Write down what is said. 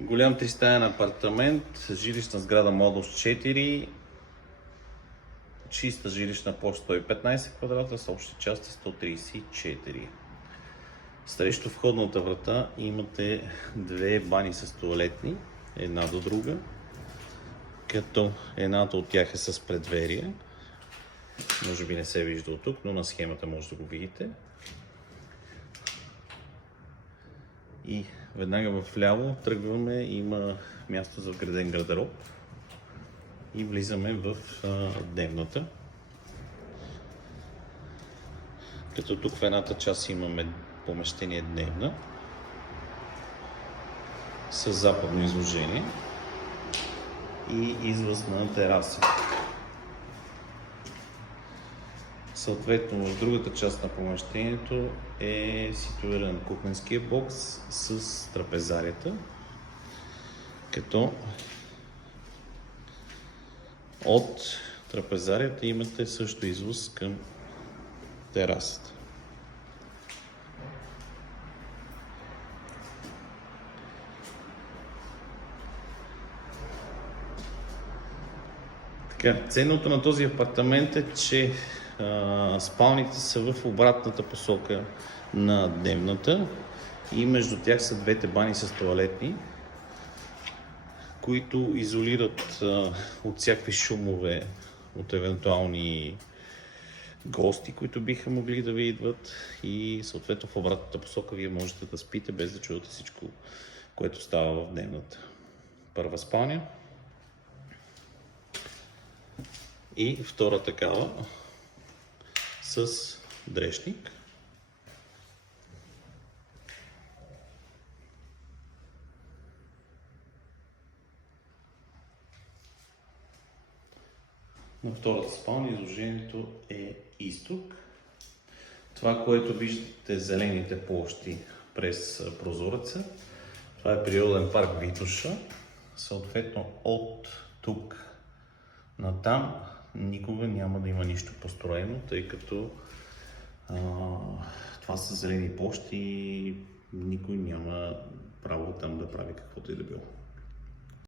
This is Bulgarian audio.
Голям тристаен апартамент, жилищна сграда модус 4, чиста жилищна площ 115 квадрата с общи части 134. Срещу входната врата имате две бани с тоалетни, една до друга, като едната от тях е с предверие. Може би не се вижда от тук, но на схемата може да го видите. И веднага вляво тръгваме, има място за вграден гардероб и влизаме в дневната. Като тук в едната част имаме помещение дневна с западно изложение и излъз на тераса. Съответно в другата част на помещението е ситуиран кухненския бокс с трапезарията, като от трапезарията имате също излъз към терасата. Ценното на този апартамент е, че спалните са в обратната посока на дневната и между тях са двете бани с тоалетни, които изолират от всякакви шумове, от евентуални гости, които биха могли да ви идват, и съответно в обратната посока вие можете да спите без да чувате всичко, което става в дневната. Първа спалня и втора такава с дрешник. На втората спалня изложението е изток. Това, което виждате, зелените площи през прозореца, това е природен парк Витоша. Съответно от тук натам никога няма да има нищо построено, тъй като това са зелени площи и никой няма право там да прави каквото и да било.